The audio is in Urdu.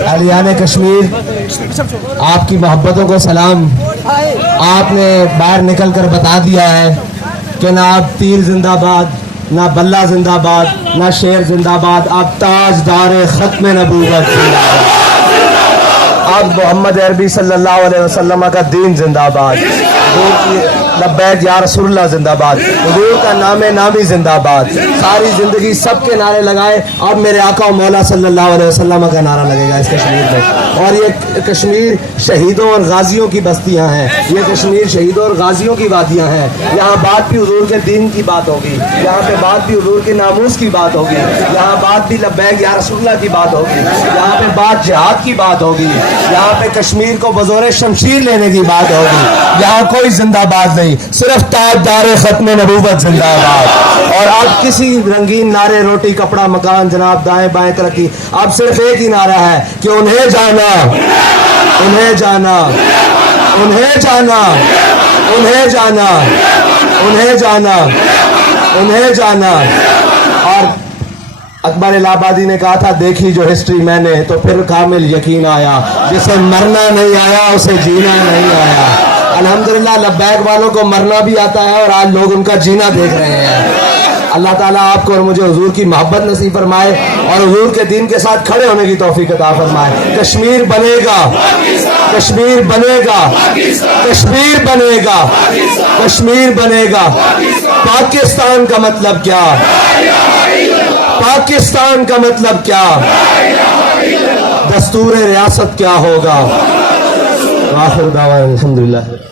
اہلیان کشمیر، آپ کی محبتوں کو سلام۔ آپ نے باہر نکل کر بتا دیا ہے کہ نہ آپ تیر زندہ باد، نہ بلہ زندہ باد، نہ شیر زندہ باد، آپ تاجدار ختم نبوت زندہ باد۔ آپ محمد عربی صلی اللہ علیہ وسلم کا دین زندہ باد، حضور کی لبیک یا رسول اللہ زندہ باد، حضور کا نام نامی زندہ باد۔ ساری زندگی سب کے نعرے لگائے، اب میرے آقا و مولا صلی اللہ علیہ وسلم کا نعرہ لگے گا اس کشمیر میں۔ اور یہ کشمیر شہیدوں اور غازیوں کی بستیاں ہیں، یہ کشمیر شہیدوں اور غازیوں کی وادیاں ہیں۔ یہاں بات بھی حضور کے دین کی بات ہوگی، یہاں پہ بات بھی حضور کے ناموس کی بات ہوگی، یہاں بات بھی لبیک یا رسول اللہ کی بات ہوگی، یہاں پہ بات جہاد کی بات ہوگی، یہاں پہ کشمیر کو بزور شمشیر لینے کی بات ہوگی۔ یہاں کوئی زندہ باد نہیں، صرف تاجدار ختم نبوت زندہ باد۔ اور اب کسی رنگین نعرے، روٹی کپڑا مکان جناب دائیں بائیں ترقی، اب صرف ایک ہی نعرہ ہے کہ انہیں جانا، انہیں جانا، انہیں جانا، انہیں جانا، انہیں جانا، انہیں جانا۔ اور اکبر الہ آبادی نے کہا تھا دیکھی جو ہسٹری میں نے تو پھر کامل یقین آیا، جسے مرنا نہیں آیا اسے جینا نہیں آیا۔ الحمدللہ لبیک والوں کو مرنا بھی آتا ہے اور آج لوگ ان کا جینا دیکھ رہے ہیں۔ اللہ تعالیٰ آپ کو اور مجھے حضور کی محبت نصیب فرمائے اور حضور کے دین کے ساتھ کھڑے ہونے کی توفیق عطا فرمائے۔ کشمیر بنے گا، کشمیر بنے گا، کشمیر بنے گا، کشمیر بنے گا۔ پاکستان کا مطلب کیا؟ پاکستان کا مطلب کیا؟ دستور ریاست کیا ہوگا؟ آخر دعوانا الحمدللہ۔